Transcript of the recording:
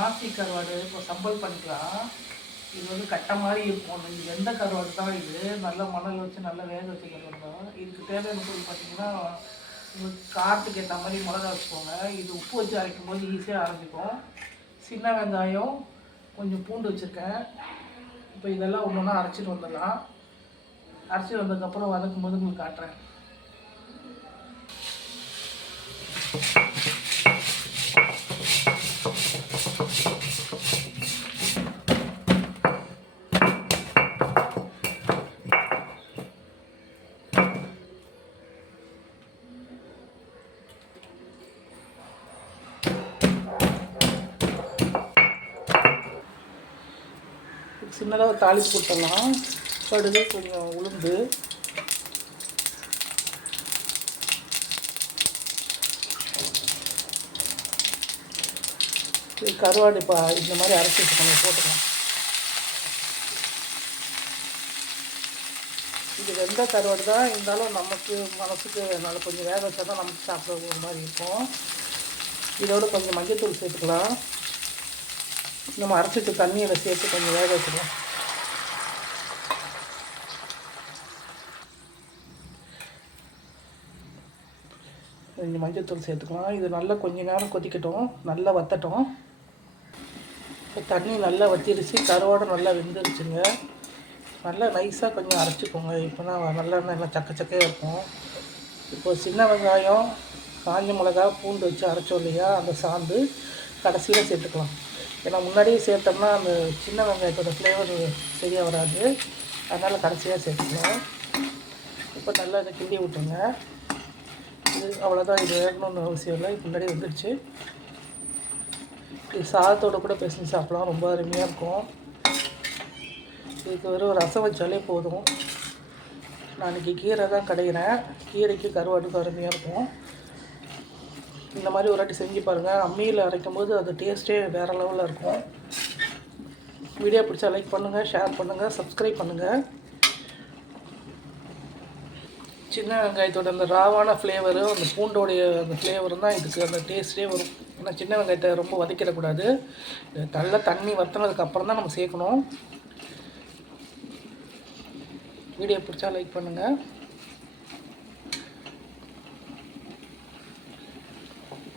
நாசி கருவாடு இப்போ சம்பல் பண்ணிக்கலாம். இது வந்து கட்டை மாதிரி இருக்கும். இது எந்த கருவாடு தான் இது நல்லா மணல் வச்சு நல்லா வேக வச்ச கருவாடு தான். இதுக்கு தேவையான பொருள் பார்த்தீங்கன்னா உங்களுக்கு காரத்துக்கு ஏற்ற மாதிரி மிளகா வச்சுக்கோங்க. இது உப்பு வச்சு அரைக்கும் போது ஈஸியாக அரைஞ்சிக்கும். சின்ன வெங்காயம், கொஞ்சம் பூண்டு வச்சுருக்கேன். இப்போ இதெல்லாம் ஒன்று ஒன்றா அரைச்சிட்டு வந்துடலாம். அரைச்சிட்டு வந்ததுக்கப்புறம் வதக்கும் போது உங்களுக்கு காட்டுறேன். சின்னதாக தாளிப்பு போட்டுடலாம். கடுகு, கொஞ்சம் உளுந்து, கருவாடு இப்போ இந்த மாதிரி அரைச்சி வச்சுக்கணும் போட்டுக்கலாம். இது வெந்த கருவாடு தான் இருந்தாலும் நமக்கு மனசுக்கு நல்லா கொஞ்சம் வேக வச்சா தான் நமக்கு சாப்பிட ஒரு மாதிரி இருக்கும். இதோட கொஞ்சம் மஞ்சள்தூள் சேர்த்துக்கலாம். நம்ம அரைச்சிட்டு தண்ணியில் சேர்த்து கொஞ்சம் வேக வச்சுக்கலாம். கொஞ்சம் மஞ்சள்தூள் சேர்த்துக்கலாம். இது நல்லா கொஞ்ச நேரம் கொதிக்கட்டும், நல்லா வற்றட்டும். இப்போ தண்ணி நல்லா வற்றிடுச்சு, கருவாடு நல்லா வெந்துருச்சுங்க. நல்லா நைஸாக கொஞ்சம் அரைச்சிக்கோங்க. இப்போனா நல்லா நல்லா சக்க சக்கையாக இருக்கும். இப்போ சின்ன வெங்காயம், காஞ்ச மிளகா, பூண்டு வச்சு அரைச்சோம் இல்லையா, அந்த சாந்து கடைசியில் சேர்த்துக்கலாம். ஏன்னா முன்னாடியே சேர்த்தோம்னா அந்த சின்ன வெங்காயத்தோட ஃப்ளேவர் சரியாக வராது, அதனால் கடைசியாக சேர்த்துக்கலாம். இப்போ நல்லா இதை கிண்டி விட்டுருங்க. இது அவ்வளோதான், இது வேகணும்னு அவசியம் இல்லை. இப்போ முன்னாடி வந்துடுச்சு. இது சாதத்தோடு கூட பேசி சாப்பிடலாம், ரொம்ப அருமையாக இருக்கும். இதுக்கு வெறும் ரசம் வச்சாலே போதும். நான் இன்றைக்கி கீரை தான் கடைகிறேன். கீரைக்கு கருவாட்டுக்கு அருமையாக இருக்கும். இந்த மாதிரி ஒரு வாட்டி செஞ்சு பாருங்கள். அம்மியில் அரைக்கும் போது அது டேஸ்ட்டே வேறு லெவலில் இருக்கும். வீடியோ பிடிச்சா லைக் பண்ணுங்கள், ஷேர் பண்ணுங்கள், சப்ஸ்கிரைப் பண்ணுங்கள். சின்ன வெங்காயத்தோட அந்த ராவான ஃப்ளேவரும் அந்த பூண்டோடைய அந்த ஃப்ளேவரும் தான் இதுக்கு அந்த டேஸ்ட்டே வரும். ஏன்னா சின்ன வெங்காயத்தை ரொம்ப வதக்கிடக்கூடாது. நல்லா தண்ணி வற்றினதுக்கப்புறம் தான் நம்ம சேர்க்கணும். வீடியோ பிடிச்சா லைக் பண்ணுங்கள்.